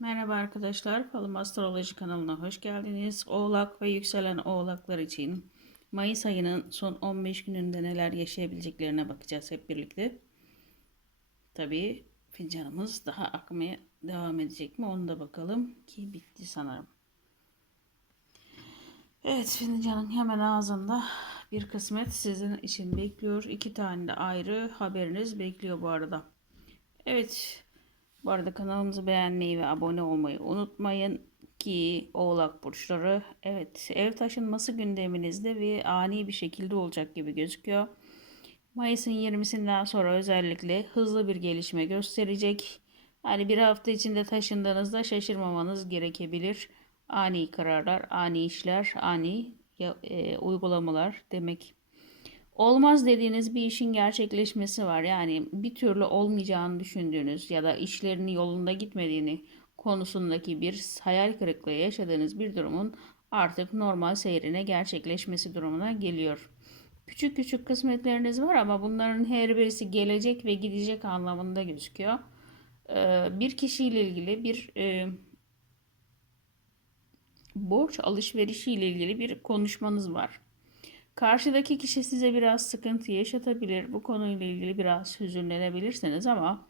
Merhaba arkadaşlar, Falım Astroloji kanalına hoş geldiniz. Oğlak ve yükselen oğlaklar için Mayıs ayının son 15 gününde neler yaşayabileceklerine bakacağız hep birlikte. Tabii fincanımız daha akmaya devam edecek mi onu da bakalım ki bitti sanırım. Evet fincanın hemen ağzında bir kısmet sizin için bekliyor. İki tane de ayrı haberiniz bekliyor bu arada. Evet bu arada kanalımızı beğenmeyi ve abone olmayı unutmayın ki Oğlak Burçları evet ev taşınması gündeminizde ve ani bir şekilde olacak gibi gözüküyor. Mayıs'ın 20'sinden sonra özellikle hızlı bir gelişme gösterecek. Yani bir hafta içinde taşındığınızda şaşırmamanız gerekebilir. Ani kararlar, ani işler, ani e, uygulamalar demek. Olmaz dediğiniz bir işin gerçekleşmesi var. Yani bir türlü olmayacağını düşündüğünüz ya da işlerinin yolunda gitmediğini konusundaki bir hayal kırıklığı yaşadığınız bir durumun artık normal seyrine gerçekleşmesi durumuna geliyor. Küçük küçük kısmetleriniz var ama bunların her birisi gelecek ve gidecek anlamında gözüküyor. Ee, bir kişiyle ilgili bir e, borç alışverişiyle ilgili bir konuşmanız var. Karşıdaki kişi size biraz sıkıntı yaşatabilir. Bu konuyla ilgili biraz hüzünlenebilirsiniz ama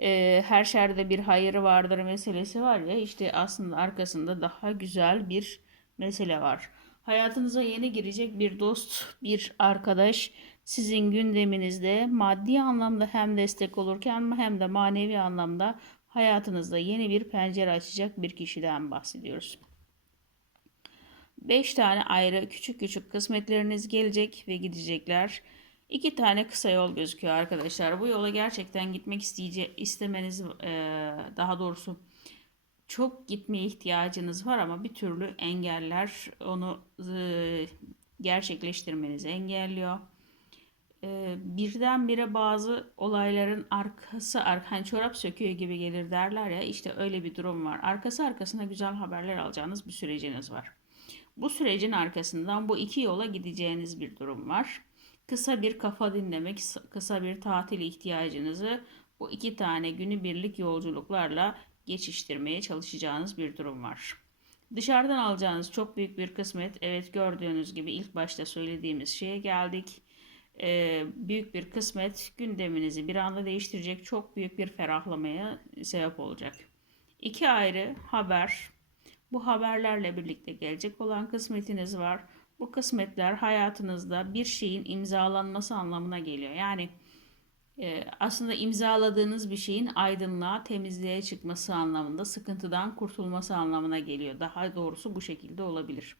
e, her şerde bir hayırı vardır meselesi var ya işte aslında arkasında daha güzel bir mesele var. Hayatınıza yeni girecek bir dost, bir arkadaş sizin gündeminizde maddi anlamda hem destek olurken hem de manevi anlamda hayatınızda yeni bir pencere açacak bir kişiden bahsediyoruz. 5 tane ayrı küçük küçük kısmetleriniz gelecek ve gidecekler. 2 tane kısa yol gözüküyor arkadaşlar. Bu yola gerçekten gitmek isteyece istemeniz e, daha doğrusu çok gitmeye ihtiyacınız var ama bir türlü engeller onu e, gerçekleştirmenizi engelliyor. E, birdenbire bazı olayların arkası arka hani çorap söküyor gibi gelir derler ya işte öyle bir durum var. Arkası arkasına güzel haberler alacağınız bir süreciniz var. Bu sürecin arkasından bu iki yola gideceğiniz bir durum var. Kısa bir kafa dinlemek, kısa bir tatil ihtiyacınızı bu iki tane günü birlik yolculuklarla geçiştirmeye çalışacağınız bir durum var. Dışarıdan alacağınız çok büyük bir kısmet, evet gördüğünüz gibi ilk başta söylediğimiz şeye geldik. Ee, büyük bir kısmet gündeminizi bir anda değiştirecek çok büyük bir ferahlamaya sebep olacak. İki ayrı haber bu haberlerle birlikte gelecek olan kısmetiniz var. Bu kısmetler hayatınızda bir şeyin imzalanması anlamına geliyor. Yani e, aslında imzaladığınız bir şeyin aydınlığa, temizliğe çıkması anlamında, sıkıntıdan kurtulması anlamına geliyor. Daha doğrusu bu şekilde olabilir.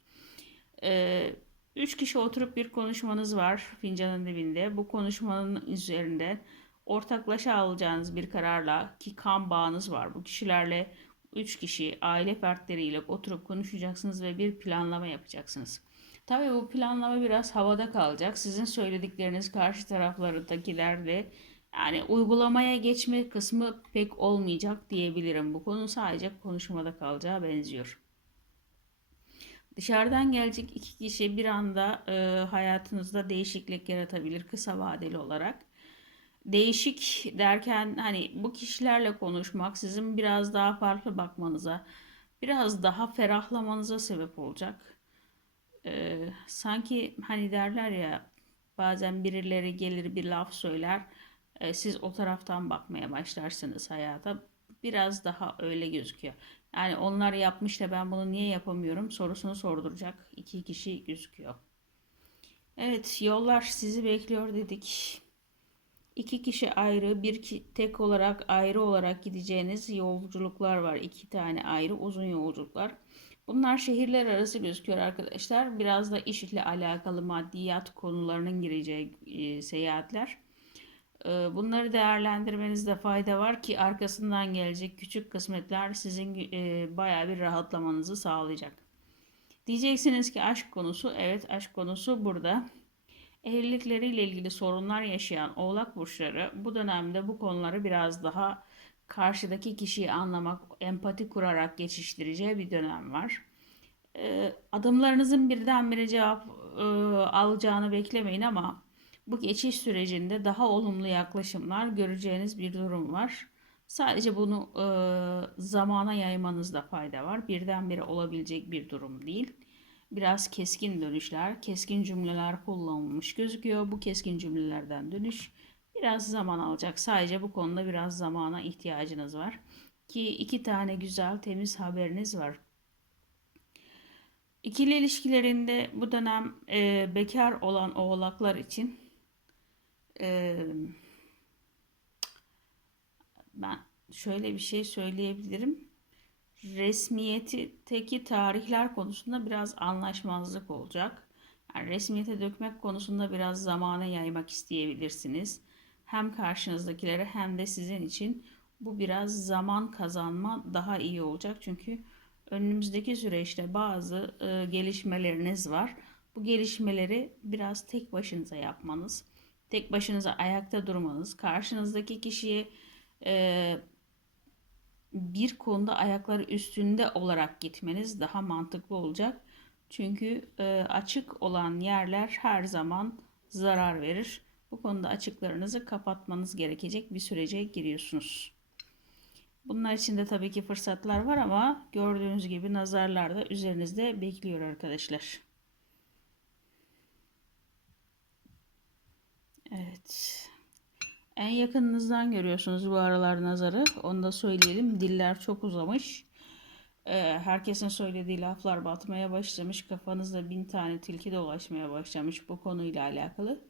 E, üç kişi oturup bir konuşmanız var fincanın dibinde. Bu konuşmanın üzerinde ortaklaşa alacağınız bir kararla ki kan bağınız var. Bu kişilerle 3 kişi aile fertleriyle oturup konuşacaksınız ve bir planlama yapacaksınız. Tabii bu planlama biraz havada kalacak. Sizin söyledikleriniz karşı taraflardakilerle yani uygulamaya geçme kısmı pek olmayacak diyebilirim. Bu konu sadece konuşmada kalacağı benziyor. Dışarıdan gelecek iki kişi bir anda e, hayatınızda değişiklik yaratabilir kısa vadeli olarak değişik derken hani bu kişilerle konuşmak sizin biraz daha farklı bakmanıza, biraz daha ferahlamanıza sebep olacak. Ee, sanki hani derler ya bazen birileri gelir bir laf söyler, e, siz o taraftan bakmaya başlarsınız hayata. Biraz daha öyle gözüküyor. Yani onlar yapmış da ben bunu niye yapamıyorum sorusunu sorduracak iki kişi gözüküyor. Evet yollar sizi bekliyor dedik. İki kişi ayrı, bir tek olarak ayrı olarak gideceğiniz yolculuklar var. İki tane ayrı uzun yolculuklar. Bunlar şehirler arası gözüküyor arkadaşlar. Biraz da iş ile alakalı maddiyat konularının gireceği e, seyahatler. E, bunları değerlendirmenizde fayda var ki arkasından gelecek küçük kısmetler sizin e, bayağı bir rahatlamanızı sağlayacak. Diyeceksiniz ki aşk konusu, evet aşk konusu burada. Evlilikleriyle ilgili sorunlar yaşayan oğlak burçları bu dönemde bu konuları biraz daha karşıdaki kişiyi anlamak, empati kurarak geçiştireceği bir dönem var. Ee, adımlarınızın birdenbire cevap e, alacağını beklemeyin ama bu geçiş sürecinde daha olumlu yaklaşımlar göreceğiniz bir durum var. Sadece bunu e, zamana yaymanızda fayda var. Birdenbire olabilecek bir durum değil. Biraz keskin dönüşler, keskin cümleler kullanılmış gözüküyor. Bu keskin cümlelerden dönüş biraz zaman alacak. Sadece bu konuda biraz zamana ihtiyacınız var. Ki iki tane güzel, temiz haberiniz var. İkili ilişkilerinde bu dönem e, bekar olan oğlaklar için e, ben şöyle bir şey söyleyebilirim. Resmiyeteki tarihler konusunda biraz anlaşmazlık olacak. Yani resmiyete dökmek konusunda biraz zamana yaymak isteyebilirsiniz. Hem karşınızdakilere hem de sizin için bu biraz zaman kazanma daha iyi olacak. Çünkü önümüzdeki süreçte bazı e, gelişmeleriniz var. Bu gelişmeleri biraz tek başınıza yapmanız, tek başınıza ayakta durmanız, karşınızdaki kişiye e, bir konuda ayakları üstünde olarak gitmeniz daha mantıklı olacak. Çünkü e, açık olan yerler her zaman zarar verir. Bu konuda açıklarınızı kapatmanız gerekecek bir sürece giriyorsunuz. Bunlar için de tabii ki fırsatlar var ama gördüğünüz gibi nazarlar da üzerinizde bekliyor arkadaşlar. Evet. En yakınınızdan görüyorsunuz bu aralar nazarı. Onu da söyleyelim. Diller çok uzamış. Ee, herkesin söylediği laflar batmaya başlamış. Kafanızda bin tane tilki dolaşmaya başlamış bu konuyla alakalı.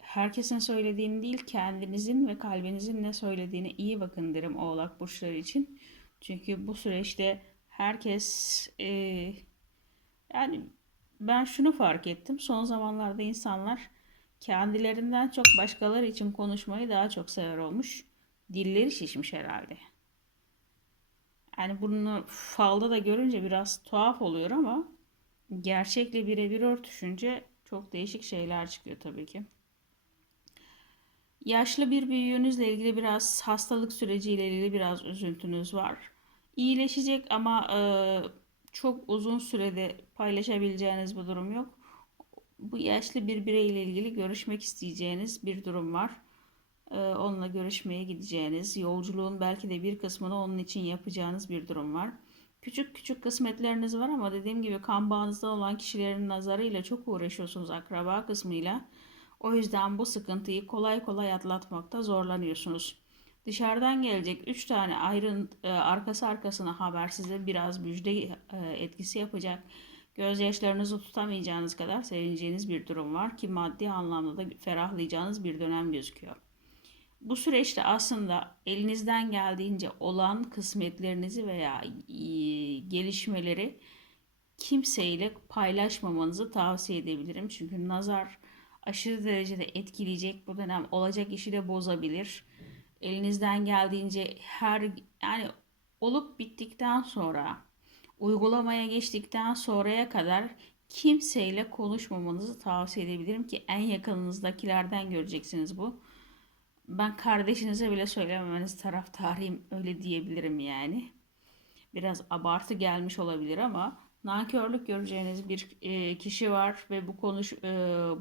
Herkesin söylediğini değil, kendinizin ve kalbinizin ne söylediğine iyi bakın derim oğlak burçları için. Çünkü bu süreçte herkes e, yani ben şunu fark ettim. Son zamanlarda insanlar kendilerinden çok başkaları için konuşmayı daha çok sever olmuş. Dilleri şişmiş herhalde. Yani bunu falda da görünce biraz tuhaf oluyor ama gerçekle birebir örtüşünce çok değişik şeyler çıkıyor tabii ki. Yaşlı bir büyüğünüzle ilgili biraz hastalık süreciyle ilgili biraz üzüntünüz var. İyileşecek ama e, çok uzun sürede paylaşabileceğiniz bir durum yok bu yaşlı bir bireyle ilgili görüşmek isteyeceğiniz bir durum var. Ee, onunla görüşmeye gideceğiniz, yolculuğun belki de bir kısmını onun için yapacağınız bir durum var. Küçük küçük kısmetleriniz var ama dediğim gibi kan bağınızda olan kişilerin nazarıyla çok uğraşıyorsunuz akraba kısmıyla. O yüzden bu sıkıntıyı kolay kolay atlatmakta zorlanıyorsunuz. Dışarıdan gelecek 3 tane ayrı e, arkası arkasına haber size biraz müjde e, etkisi yapacak. Gözyaşlarınızı tutamayacağınız kadar sevineceğiniz bir durum var ki maddi anlamda da ferahlayacağınız bir dönem gözüküyor. Bu süreçte aslında elinizden geldiğince olan kısmetlerinizi veya e, gelişmeleri kimseyle paylaşmamanızı tavsiye edebilirim. Çünkü nazar aşırı derecede etkileyecek bu dönem olacak işi de bozabilir. Elinizden geldiğince her yani olup bittikten sonra uygulamaya geçtikten sonraya kadar kimseyle konuşmamanızı tavsiye edebilirim ki en yakınınızdakilerden göreceksiniz bu. Ben kardeşinize bile söylememeniz taraftarıyım öyle diyebilirim yani. Biraz abartı gelmiş olabilir ama nankörlük göreceğiniz bir e, kişi var ve bu konuş e,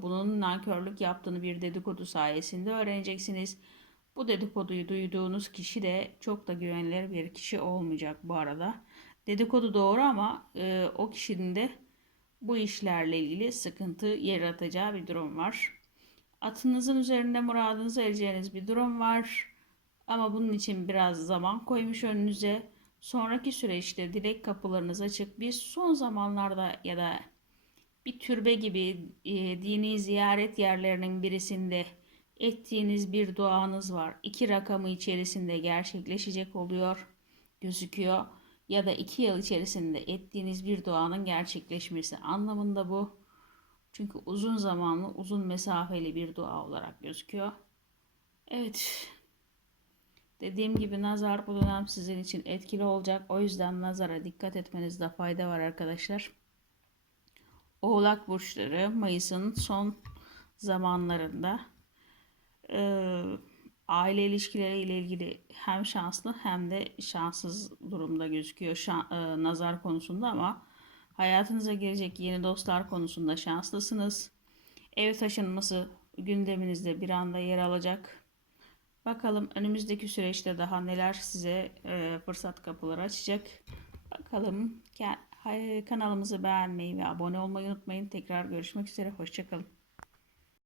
bunun nankörlük yaptığını bir dedikodu sayesinde öğreneceksiniz. Bu dedikoduyu duyduğunuz kişi de çok da güvenilir bir kişi olmayacak bu arada. Dedikodu doğru ama e, o kişinin de bu işlerle ilgili sıkıntı yaratacağı bir durum var. Atınızın üzerinde muradınıza ereceğiniz bir durum var. Ama bunun için biraz zaman koymuş önünüze. Sonraki süreçte dilek kapılarınız açık. Bir son zamanlarda ya da bir türbe gibi e, dini ziyaret yerlerinin birisinde ettiğiniz bir duanız var. İki rakamı içerisinde gerçekleşecek oluyor, gözüküyor ya da iki yıl içerisinde ettiğiniz bir duanın gerçekleşmesi anlamında bu. Çünkü uzun zamanlı, uzun mesafeli bir dua olarak gözüküyor. Evet. Dediğim gibi nazar bu dönem sizin için etkili olacak. O yüzden nazara dikkat etmenizde fayda var arkadaşlar. Oğlak burçları Mayıs'ın son zamanlarında ee, aile ilişkileri ile ilgili hem şanslı hem de şanssız durumda gözüküyor şan, e, nazar konusunda ama hayatınıza girecek yeni dostlar konusunda şanslısınız. Ev taşınması gündeminizde bir anda yer alacak. Bakalım önümüzdeki süreçte daha neler size e, fırsat kapıları açacak. Bakalım kanalımızı beğenmeyi ve abone olmayı unutmayın. Tekrar görüşmek üzere. Hoşçakalın.